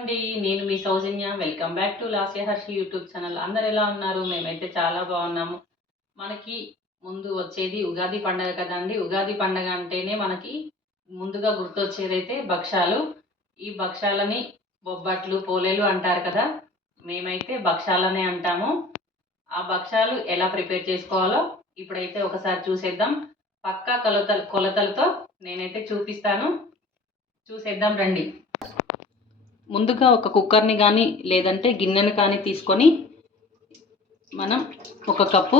అండి నేను మీ Soujanya. Welcome back to Lasya Harshi YouTube channel. అందరు ఎలా ఉన్నారు? మేమైతే చాలా బాగున్నాము. మనకి ముందు వచ్చేది ఉగాది పండగ కదండి ఉగాది పండగ అంటేనే మనకి ముందుగా గుర్తొచ్చేదైతే భక్షాలు. ఈ భక్షాలని బొబ్బట్లు పోలేలు అంటారు కదా మేమైతే భక్షాలనే అంటాము. ఆ భక్షాలు ఎలా ప్రిపేర్ చేసుకోవాలో ఇప్పుడైతే ఒకసారి చూసేద్దాం. పక్కా కొలతలు కొలతలతో నేనైతే చూపిస్తాను. చూసేద్దాం రండి. ముందుగా ఒక కుక్కర్ని కానీ లేదంటే గిన్నెను కానీ తీసుకొని మనం ఒక కప్పు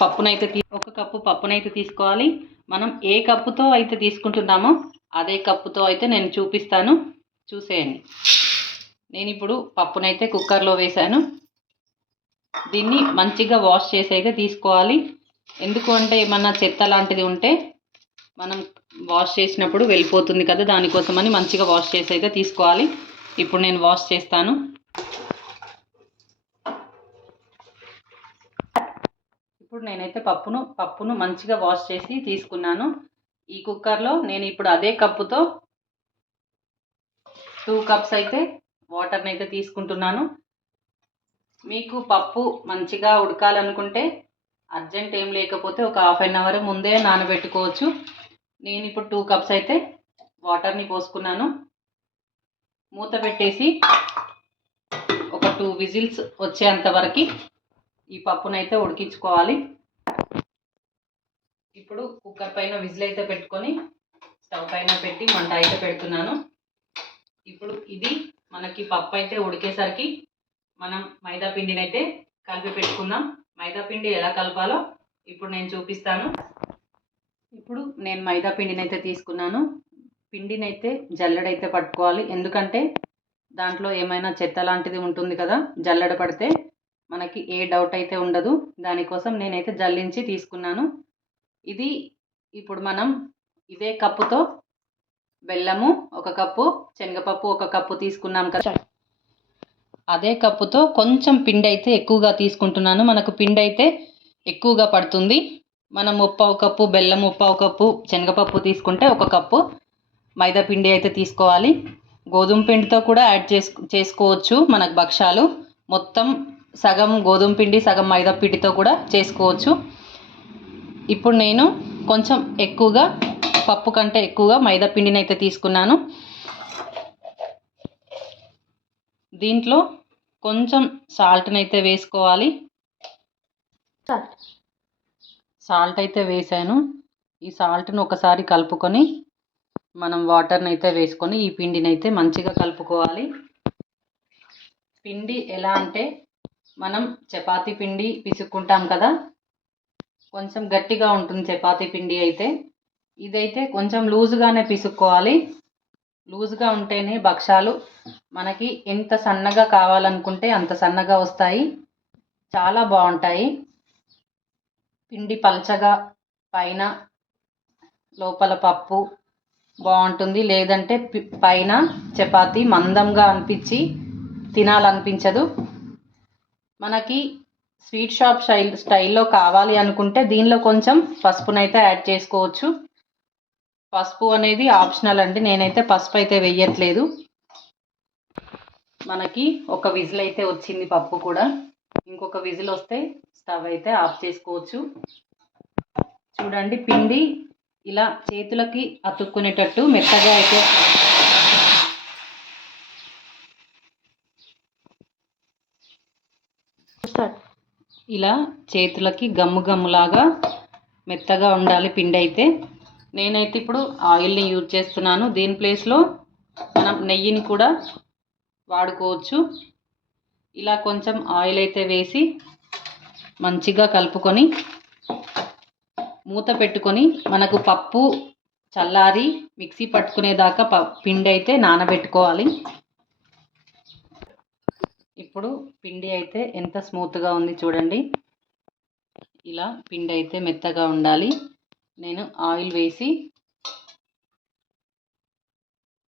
పప్పునైతే తీ ఒక కప్పు పప్పునైతే తీసుకోవాలి. మనం ఏ కప్పుతో అయితే తీసుకుంటున్నామో అదే కప్పుతో అయితే నేను చూపిస్తాను. చూసేయండి. నేను ఇప్పుడు పప్పునైతే కుక్కర్లో వేశాను. దీన్ని మంచిగా వాష్ చేసి అయితే తీసుకోవాలి. ఎందుకు అంటే ఏమన్నా చెత్త లాంటిది ఉంటే మనం వాష్ చేసినప్పుడు వెళ్ళిపోతుంది కదా దానికోసమని మంచిగా వాష్ చేసి అయితే తీసుకోవాలి. ఇప్పుడు నేను వాష్ చేస్తాను. ఇప్పుడు నేనైతే పప్పును పప్పును మంచిగా వాష్ చేసి తీసుకున్నాను. ఈ కుక్కర్లో నేను ఇప్పుడు అదే కప్పుతో టూ కప్స్ అయితే వాటర్ని అయితే తీసుకుంటున్నాను. మీకు పప్పు మంచిగా ఉడకాలనుకుంటే అర్జెంట్ ఏం లేకపోతే ఒక హాఫ్ అన్ అవర్ ముందే నానబెట్టుకోవచ్చు. నేను ఇప్పుడు టూ కప్స్ అయితే వాటర్ని పోసుకున్నాను. మూత పెట్టేసి ఒక టూ విజిల్స్ వచ్చేంత వరకు ఈ పప్పునైతే ఉడికించుకోవాలి. ఇప్పుడు కుక్కర్ పైన విజిల్ అయితే పెట్టుకొని స్టవ్ పైన పెట్టి మంట అయితే పెడుతున్నాను. ఇప్పుడు ఇది మనకి పప్పు అయితే ఉడికేసరికి మనం మైదా పిండిని అయితే కలిపి పెట్టుకుందాం. మైదా పిండి ఎలా కలపాలో ఇప్పుడు నేను చూపిస్తాను. ఇప్పుడు నేను మైదా పిండిని అయితే తీసుకున్నాను. పిండిని అయితే జల్లెడైతే పట్టుకోవాలి. ఎందుకంటే దాంట్లో ఏమైనా చెత్త లాంటిది ఉంటుంది కదా జల్లెడ పడితే మనకి ఏ డౌట్ అయితే ఉండదు. దానికోసం నేనైతే జల్లించి తీసుకున్నాను. ఇది ఇప్పుడు మనం ఇదే కప్పుతో బెల్లము ఒక కప్పు శనగపప్పు ఒక కప్పు తీసుకున్నాం కదా. అదే కప్పుతో కొంచెం పిండి అయితే ఎక్కువగా తీసుకుంటున్నాను. మనకు పిండి అయితే ఎక్కువగా పడుతుంది. మనం ముప్పావు కప్పు బెల్లం ముప్పావు కప్పు శనగపప్పు తీసుకుంటే ఒక కప్పు. మైదా పిండి అయితే తీసుకోవాలి. గోధుమ పిండితో కూడా యాడ్ చేసు చేసుకోవచ్చు మనకు భక్షాలు మొత్తం సగం గోధుమ పిండి సగం మైదా పిండితో కూడా చేసుకోవచ్చు. ఇప్పుడు నేను కొంచెం ఎక్కువగా పప్పు కంటే ఎక్కువగా మైదా పిండిని అయితే తీసుకున్నాను. దీంట్లో కొంచెం సాల్ట్ని అయితే వేసుకోవాలి. సాల్ట్ అయితే వేసాను. ఈ సాల్ట్ను ఒకసారి కలుపుకొని మనం వాటర్ని అయితే వేసుకొని ఈ పిండిని అయితే మంచిగా కలుపుకోవాలి. పిండి ఎలా అంటే మనం చపాతీ పిండి పిసుక్కుంటాం కదా? కొంచెం గట్టిగా ఉంటుంది చపాతీ పిండి అయితే. ఇదైతే కొంచెం లూజుగానే పిసుక్కోవాలి. లూజుగా ఉంటేనే భక్షాలు మనకి ఎంత సన్నగా కావాలనుకుంటే అంత సన్నగా వస్తాయి. చాలా బాగుంటాయి. పిండి పల్చగా పైన లోపల పప్పు బాగుంటుంది. లేదంటే పైన చపాతీ మందంగా అనిపించి తినాలనిపించదు. మనకి స్వీట్ షాప్ స్టైల్ స్టైల్లో కావాలి అనుకుంటే దీనిలో కొంచెం పసుపునైతే యాడ్ చేసుకోవచ్చు. పసుపు అనేది ఆప్షనల్ అండి. నేనైతే పసుపు అయితే వేయట్లేదు మనకి ఒక విజిల్ అయితే వచ్చింది పప్పు కూడా. ఇంకొక విజిల్ వస్తే స్టవ్ అయితే ఆఫ్ చేసుకోవచ్చు. చూడండి పిండి ఇలా చేతులకి అతుక్కునేటట్టు మెత్తగా అయితే ఇలా చేతులకి గమ్ము గమ్ములాగా మెత్తగా ఉండాలి పిండి అయితే. నేనైతే ఇప్పుడు ఆయిల్ని యూజ్ చేస్తున్నాను. దీని ప్లేస్లో మనం నెయ్యిని కూడా వాడుకోవచ్చు. ఇలా కొంచెం ఆయిల్ అయితే వేసి మంచిగా కలుపుకొని మూత పెట్టుకొని మనకు పప్పు చల్లారి మిక్సీ పట్టుకునేదాకా ప పిండి అయితే నానబెట్టుకోవాలి. ఇప్పుడు పిండి అయితే ఎంత స్మూత్గా ఉంది చూడండి. ఇలా పిండి అయితే మెత్తగా ఉండాలి. నేను ఆయిల్ వేసి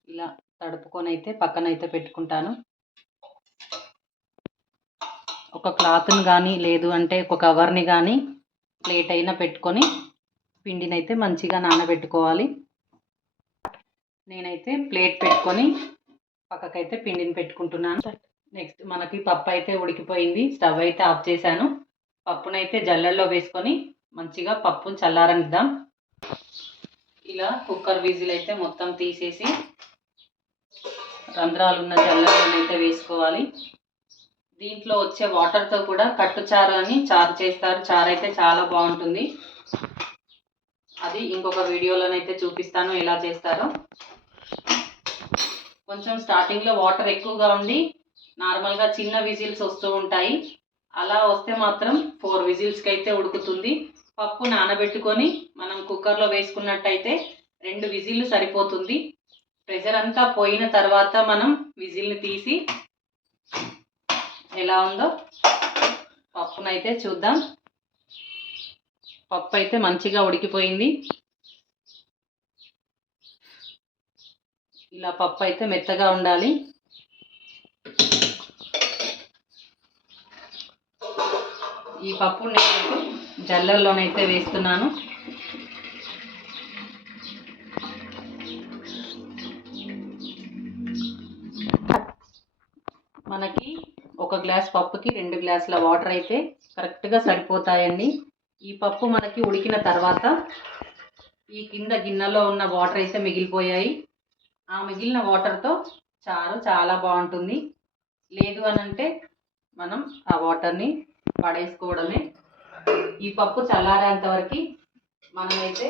ఇలా తడుపుకొని అయితే పక్కన అయితే పెట్టుకుంటాను. ఒక క్లాత్ని కానీ లేదు అంటే ఒక కవర్ని కానీ ప్లేట్ అయినా పెట్టుకొని పిండిని అయితే మంచిగా నానబెట్టుకోవాలి. నేనైతే ప్లేట్ పెట్టుకొని పక్కకైతే పిండిని పెట్టుకుంటున్నాను. నెక్స్ట్ మనకి పప్పు అయితే ఉడికిపోయింది. స్టవ్ అయితే ఆఫ్ చేశాను. పప్పునైతే జల్లెల్లో వేసుకొని మంచిగా పప్పును చల్లారనిద్దాం. ఇలా కుక్కర్ విజిల్ అయితే మొత్తం తీసేసి రంధ్రాలు ఉన్న జల్లెల్లోనైతే వేసుకోవాలి. దీంట్లో వచ్చే వాటర్తో కూడా కట్టు చారు అని చారు చేస్తారు. చారు అయితే చాలా బాగుంటుంది. అది ఇంకొక వీడియోలోనైతే చూపిస్తాను ఎలా చేస్తారో. కొంచెం స్టార్టింగ్లో వాటర్ ఎక్కువగా ఉండి నార్మల్గా చిన్న విజిల్స్ వస్తూ ఉంటాయి. అలా వస్తే మాత్రం ఫోర్ విజిల్స్కి అయితే ఉడుకుతుంది. పప్పు నానబెట్టుకొని మనం కుక్కర్లో వేసుకున్నట్టయితే రెండు విజిల్లు సరిపోతుంది. ప్రెషర్ అంతా పోయిన తర్వాత మనం విజిల్ని తీసి ఎలా ఉందో పప్పునైతే చూద్దాం. పప్పు అయితే మంచిగా ఉడికిపోయింది. ఇలా పప్పు అయితే మెత్తగా ఉండాలి. ఈ పప్పు నేను జల్లల్లోనైతే వేస్తున్నాను. మనకి ఒక గ్లాస్ పప్పుకి రెండు గ్లాసుల వాటర్ అయితే కరెక్ట్గా సరిపోతాయండి. ఈ పప్పు మనకి ఉడికిన తర్వాత ఈ కింద గిన్నెలో ఉన్న వాటర్ అయితే మిగిలిపోయాయి. ఆ మిగిలిన వాటర్తో చారు చాలా బాగుంటుంది. లేదు అని అంటే మనం ఆ వాటర్ని పడేసుకోవడమే. ఈ పప్పు చల్లారేంత వరకు మనమైతే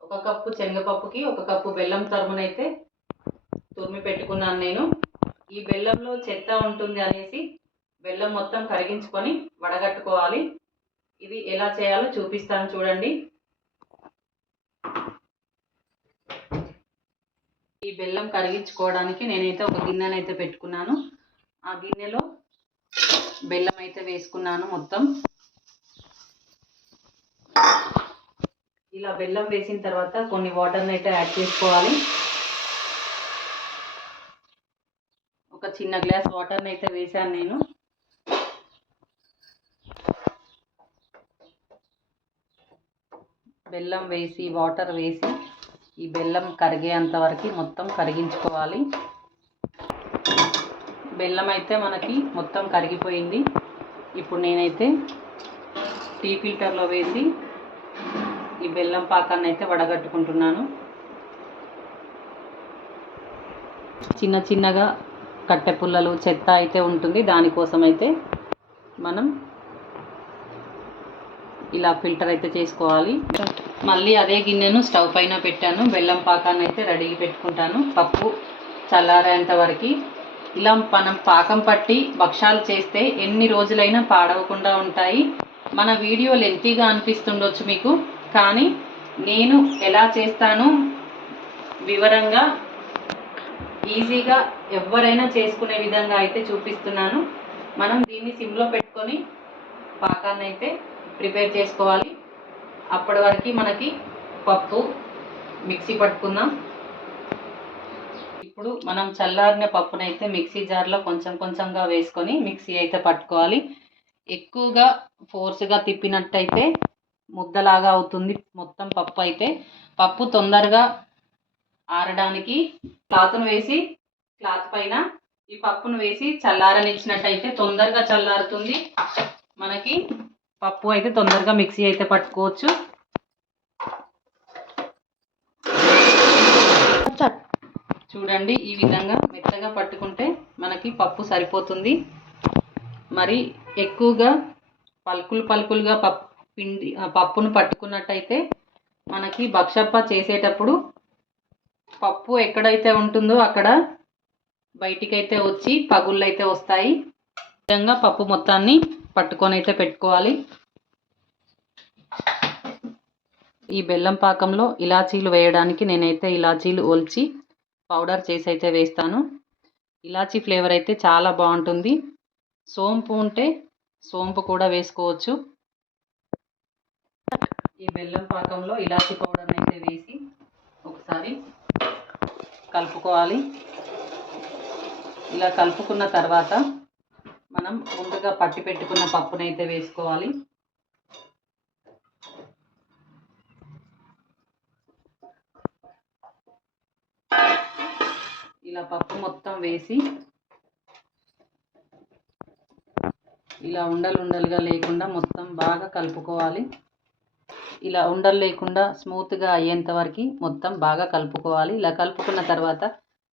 ఒక కప్పు శనగపప్పుకి ఒక కప్పు బెల్లం తరుమునైతే తురిమి పెట్టుకున్నాను నేను. ఈ బెల్లంలో చెత్త ఉంటుంది అనేసి బెల్లం మొత్తం కరిగించుకొని వడగట్టుకోవాలి. ఇది ఎలా చేయాలో చూపిస్తాను చూడండి. ఈ బెల్లం కరిగించుకోవడానికి నేనైతే ఒక గిన్నెను అయితే పెట్టుకున్నాను. ఆ గిన్నెలో బెల్లం అయితే వేసుకున్నాను మొత్తం. ఇలా బెల్లం వేసిన తర్వాత కొన్ని వాటర్ని అయితే యాడ్ చేసుకోవాలి. ఒక చిన్న గ్లాస్ వాటర్ని అయితే వేసాను నేను. బెల్లం వేసి వాటర్ వేసి ఈ బెల్లం కరిగేంత వరకు మొత్తం కరిగించుకోవాలి. బెల్లం అయితే మనకి మొత్తం కరిగిపోయింది. ఇప్పుడు నేనైతే టీ ఫిల్టర్లో వేసి ఈ బెల్లం పాకాన్ని అయితే వడగట్టుకుంటున్నాను. చిన్న చిన్నగా కట్టె పుల్లలు చెత్త అయితే ఉంటుంది. దానికోసం అయితే మనం ఇలా ఫిల్టర్ అయితే చేసుకోవాలి. మళ్ళీ అదే గిన్నెను స్టవ్ పైన పెట్టాను. బెల్లం పాకాన్ని అయితే రెడీ పెట్టుకుంటాను. పప్పు చల్లారేంత వరకు. ఇలా మనం పాకం పట్టి భక్షాలు చేస్తే ఎన్ని రోజులైనా పాడవకుండా ఉంటాయి. మన వీడియో లెంతీగా అనిపిస్తుండొచ్చు మీకు. కానీ నేను ఎలా చేస్తాను వివరంగా ఈజీగా ఎవరైనా చేసుకునే విధంగా అయితే చూపిస్తున్నాను. మనం దీన్ని సిమ్లో పెట్టుకొని పాకాన్ని అయితే ప్రిపేర్ చేసుకోవాలి. అప్పటి వరకు మనకి పప్పు మిక్సీ పట్టుకుందాం. ఇప్పుడు మనం చల్లారిన పప్పునైతే మిక్సీ జార్లో కొంచెం కొంచెంగా వేసుకొని మిక్సీ అయితే పట్టుకోవాలి. ఎక్కువగా ఫోర్స్గా తిప్పినట్టయితే ముద్దలాగా అవుతుంది మొత్తం పప్పు అయితే. పప్పు తొందరగా ఆరడానికి క్లాత్ను వేసి క్లాత్ పైన ఈ పప్పును వేసి చల్లారనిచ్చినట్టయితే తొందరగా చల్లారుతుంది. మనకి పప్పు అయితే తొందరగా మిక్సీ అయితే పట్టుకోవచ్చు. చూడండి ఈ విధంగా మెత్తగా పట్టుకుంటే మనకి పప్పు సరిపోతుంది. మరి ఎక్కువగా పలుకులు పలుకులుగా పప్పు పిండి ఆ పప్పును పట్టుకున్నట్టయితే మనకి బక్షప్ప చేసేటప్పుడు పప్పు ఎక్కడైతే ఉంటుందో అక్కడ బయటికైతే వచ్చి పగుళ్ళు అయితే వస్తాయి విధంగా పప్పు మొత్తాన్ని పట్టుకొని అయితే పెట్టుకోవాలి. ఈ బెల్లం పాకంలో ఇలాచీలు వేయడానికి నేనైతే ఇలాచీలు ఒలిచి పౌడర్ చేసి అయితే వేస్తాను. ఇలాచీ ఫ్లేవర్ అయితే చాలా బాగుంటుంది. సోంపు ఉంటే సోంపు కూడా వేసుకోవచ్చు. ఈ బెల్లం పాకంలో ఇలాచీ పౌడర్ అయితే వేసి ఒకసారి కలుపుకోవాలి. ఇలా కలుపుకున్న తర్వాత మనం ముందుగా పట్టి పెట్టుకున్న పప్పునైతే వేసుకోవాలి. ఇలా పప్పు మొత్తం వేసి ఇలా ఉండలు ఉండలుగా లేకుండా మొత్తం బాగా కలుపుకోవాలి. ఇలా ఉండలు లేకుండా స్మూత్గా అయ్యేంత వరకు మొత్తం బాగా కలుపుకోవాలి. ఇలా కలుపుకున్న తర్వాత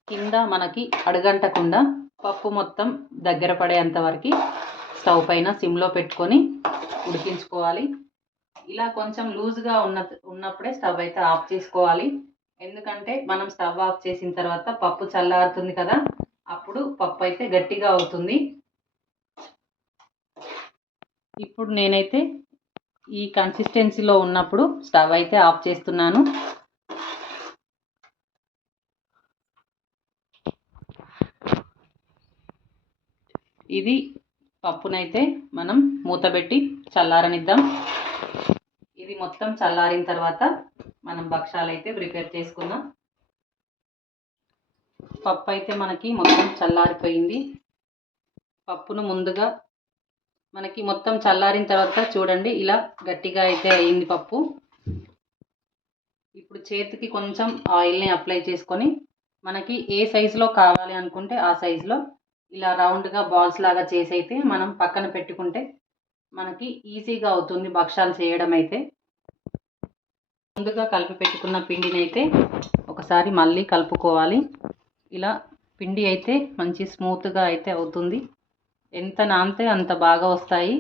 కింద మనకి అడగంటకుండా పప్పు మొత్తం దగ్గర పడేంత వరకు స్టవ్ పైన సిమ్లో పెట్టుకొని ఉడికించుకోవాలి. ఇలా కొంచెం లూజ్గా ఉన్న ఉన్నప్పుడే స్టవ్ అయితే ఆఫ్ చేసుకోవాలి. ఎందుకంటే మనం స్టవ్ ఆఫ్ చేసిన తర్వాత పప్పు చల్లారుతుంది కదా అప్పుడు పప్పు అయితే గట్టిగా అవుతుంది. ఇప్పుడు నేనైతే ఈ కన్సిస్టెన్సీలో ఉన్నప్పుడు స్టవ్ అయితే ఆఫ్ చేస్తున్నాను. ఇది పప్పునైతే మనం మూతబెట్టి చల్లారనిద్దాం. ఇది మొత్తం చల్లారిన తర్వాత మనం భక్షాలు అయితే ప్రిపేర్ చేసుకుందాం. పప్పు అయితే మనకి మొత్తం చల్లారిపోయింది. పప్పును ముందుగా మనకి మొత్తం చల్లారిన తర్వాత చూడండి ఇలా గట్టిగా అయితే అయింది పప్పు. ఇప్పుడు చేతికి కొంచెం ఆయిల్ని అప్లై చేసుకొని మనకి ఏ సైజులో కావాలి అనుకుంటే ఆ సైజులో ఇలా రౌండ్గా బాల్స్ లాగా చేసి అయితే మనం పక్కన పెట్టుకుంటే మనకి ఈజీగా అవుతుంది భక్షాలు చేయడం అయితే ముందుగా కలిపి పెట్టుకున్న పిండిని అయితే ఒకసారి మళ్ళీ కలుపుకోవాలి. ఇలా పిండి అయితే మంచి స్మూత్గా అయితే అవుతుంది. ఎంత నానితే అంత బాగా వస్తాయి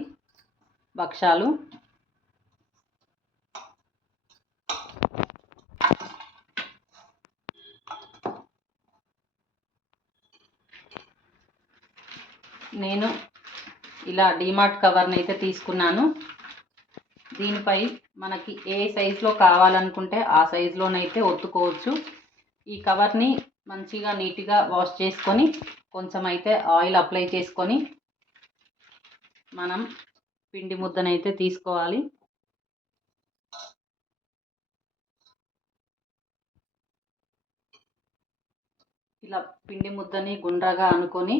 భక్షాలు. నేను ఇలా డిమార్ట్ కవర్ని అయితే తీసుకున్నాను. దీనిపై మనకి ఏ సైజులో కావాలనుకుంటే ఆ సైజులోనైతే ఒత్తుకోవచ్చు. ఈ కవర్ని మంచిగా నీట్గా వాష్ చేసుకొని కొంచెం అయితే ఆయిల్ అప్లై చేసుకొని మనం పిండి ముద్దనైతే తీసుకోవాలి. ఇలా పిండి ముద్దని గుండ్రగా అనుకొని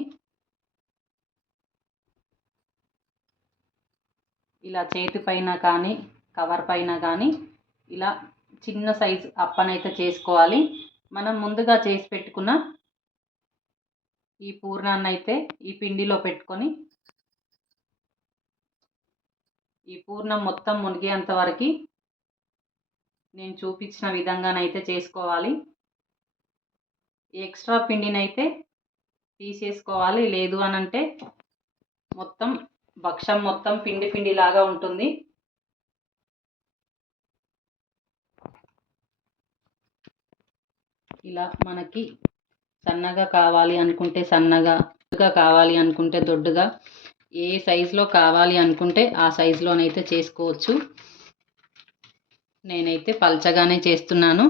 ఇలా చేతి పైన కానీ కవర్ పైన కానీ ఇలా చిన్న సైజు అప్పనైతే చేసుకోవాలి. మనం ముందుగా చేసి పెట్టుకున్న ఈ పూర్ణాన్ని అయితే ఈ పిండిలో పెట్టుకొని ఈ పూర్ణం మొత్తం మునిగేంత వరకు నేను చూపించిన విధంగానైతే చేసుకోవాలి. ఎక్స్ట్రా పిండినైతే తీసేసుకోవాలి. లేదు అని అంటే మొత్తం భక్షం మొత్తం పిండి పిండిలాగా ఉంటుంది. ఇలా మనకి సన్నగా కావాలి అనుకుంటే సన్నగా దొడ్డుగా కావాలి అనుకుంటే దొడ్డుగా ఏ సైజులో కావాలి అనుకుంటే ఆ సైజులోనైతే చేసుకోవచ్చు. నేనైతే పల్చగానే చేస్తున్నాను.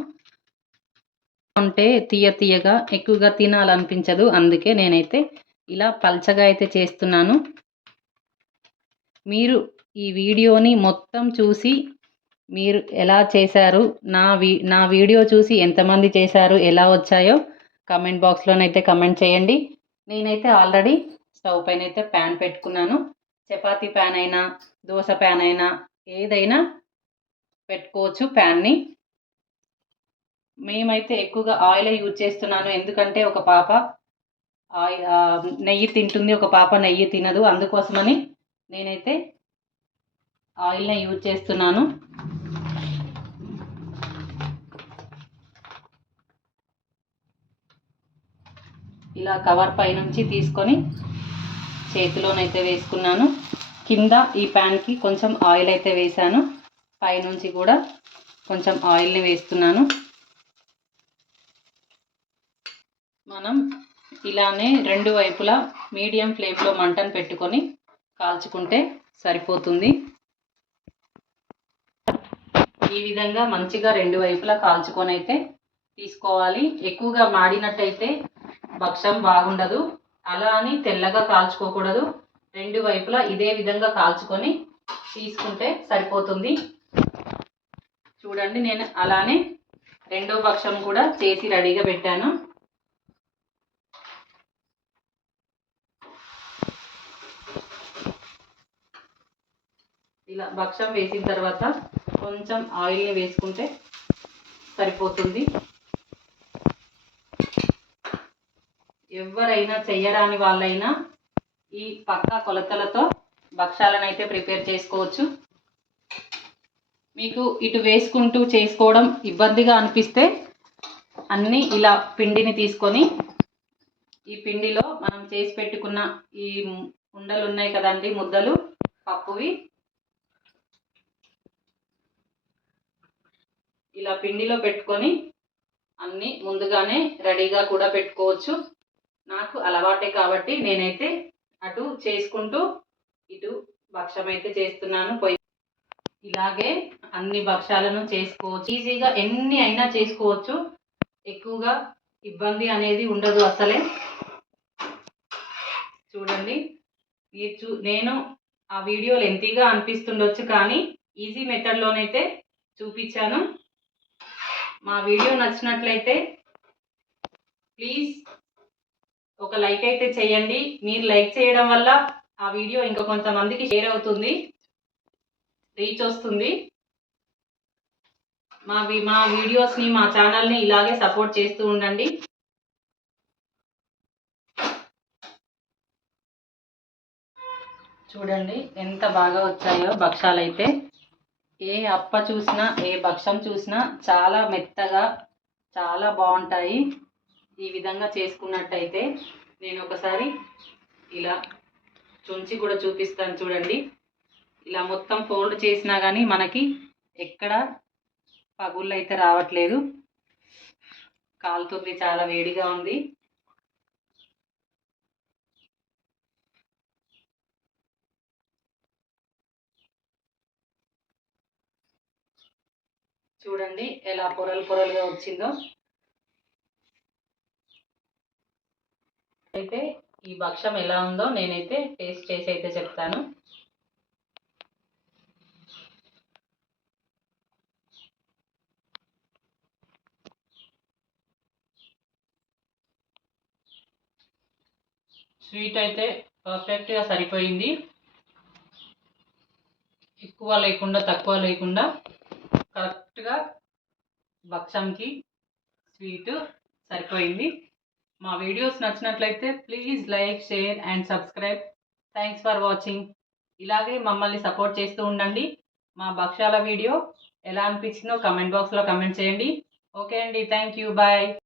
అంటే తీయ తీయగా ఎక్కువగా తినాలనిపించదు. అందుకే నేనైతే ఇలా పల్చగా అయితే చేస్తున్నాను. మీరు ఈ వీడియోని మొత్తం చూసి మీరు ఎలా చేశారు? నా వీ నా వీడియో చూసి ఎంతమంది చేశారు? ఎలా వచ్చాయో కమెంట్ బాక్స్లోనైతే కమెంట్ చేయండి. నేనైతే ఆల్రెడీ స్టవ్ పైన అయితే ప్యాన్ పెట్టుకున్నాను. చపాతీ ప్యాన్ అయినా దోశ ప్యాన్ అయినా ఏదైనా పెట్టుకోవచ్చు ప్యాన్ని. మేమైతే ఎక్కువగా ఆయిల్ యూజ్ చేస్తున్నాను. ఎందుకంటే ఒక పాప ఆయిల్ నెయ్యి తింటుంది. ఒక పాప నెయ్యి తినదు. అందుకోసమని నేనైతే ఆయిల్ని యూజ్ చేస్తున్నాను. ఇలా కవర్ పైనుంచి తీసుకొని చేతిలోనైతే వేసుకున్నాను. కింద ఈ ప్యాన్కి కొంచెం ఆయిల్ అయితే వేసాను పైనుంచి కూడా కొంచెం ఆయిల్ని వేస్తున్నాను. మనం ఇలానే రెండు వైపులా మీడియం ఫ్లేమ్లో మంటను పెట్టుకొని కాల్చుకుంటే సరిపోతుంది. ఈ విధంగా మంచిగా రెండు వైపులా కాల్చుకొని అయితే తీసుకోవాలి. ఎక్కువగా మాడినట్టయితే భక్ష్యం బాగుండదు. అలా అని తెల్లగా కాల్చుకోకూడదు. రెండు వైపులా ఇదే విధంగా కాల్చుకొని తీసుకుంటే సరిపోతుంది. చూడండి నేను అలానే రెండో భక్ష్యం కూడా చేసి రెడీగా పెట్టాను. ఇలా భక్షం వేసిన తర్వాత కొంచెం ఆయిల్ని వేసుకుంటే సరిపోతుంది. ఎవరైనా చెయ్యరాని వాళ్ళైనా ఈ పక్క కొలతలతో భక్షాలను అయితే ప్రిపేర్ చేసుకోవచ్చు. మీకు ఇటు వేసుకుంటూ చేసుకోవడం ఇబ్బందిగా అనిపిస్తే అన్నీ ఇలా పిండిని తీసుకొని ఈ పిండిలో మనం చేసి పెట్టుకున్న ఈ ఉండలు ఉన్నాయి కదండి ముద్దలు పప్పువి ఇలా పిండిలో పెట్టుకొని అన్నీ ముందుగానే రెడీగా కూడా పెట్టుకోవచ్చు. నాకు అలవాటే కాబట్టి నేనైతే అటు చేసుకుంటూ ఇటు భక్షం అయితే చేస్తున్నాను. పొయ్యి ఇలాగే అన్ని భక్షాలను చేసుకోవచ్చు. ఈజీగా ఎన్ని అయినా చేసుకోవచ్చు. ఎక్కువగా ఇబ్బంది అనేది ఉండదు అసలే. చూడండి. మీరు చూ నేను ఆ వీడియో లెంతీగా అనిపిస్తుండొచ్చు కానీ ఈజీ మెథడ్లోనైతే చూపించాను. మా వీడియో నచ్చినట్లయితే ప్లీజ్ ఒక లైక్ అయితే చేయండి. మీరు లైక్ చేయడం వల్ల ఆ వీడియో ఇంకా కొంతమందికి షేర్ అవుతుంది రీచ్ వస్తుంది. మా మా వీడియోస్ని మా ఛానల్ని ఇలాగే సపోర్ట్ చేస్తూ ఉండండి. చూడండి ఎంత బాగా వచ్చాయో భక్షాలు అయితే ఏ అప్ప చూసినా ఏ భక్షం చూసినా చాలా మెత్తగా చాలా బాగుంటాయి. ఈ విధంగా చేసుకున్నట్టయితే నేను ఒకసారి ఇలా చుంచి కూడా చూపిస్తాను చూడండి. ఇలా మొత్తం ఫోల్డ్ చేసినా కానీ మనకి ఎక్కడ పగుళ్ళు అయితే రావట్లేదు. కాలుతుంది చాలా వేడిగా ఉంది. చూడండి ఎలా పొరలు పొరలుగా వచ్చిందో. అయితే ఈ భక్షం ఎలా ఉందో నేనైతే టేస్ట్ చేసి అయితే చెప్తాను. స్వీట్ అయితే పర్ఫెక్ట్గా సరిపోయింది. ఎక్కువ లేకుండా తక్కువ లేకుండా కరెక్ట్గా భక్షంకి స్వీట్ సరిపోయింది. మా వీడియోస్ నచ్చినట్లయితే please like share and subscribe. Thanks for watching. ఇలాగే మమ్మల్ని సపోర్ట్ చేస్తూ ఉండండి. మా భక్షాల వీడియో ఎలా అనిపించిందో కమెంట్ బాక్స్లో కమెంట్ చేయండి. ఓకే అండి. Thank you. బాయ్.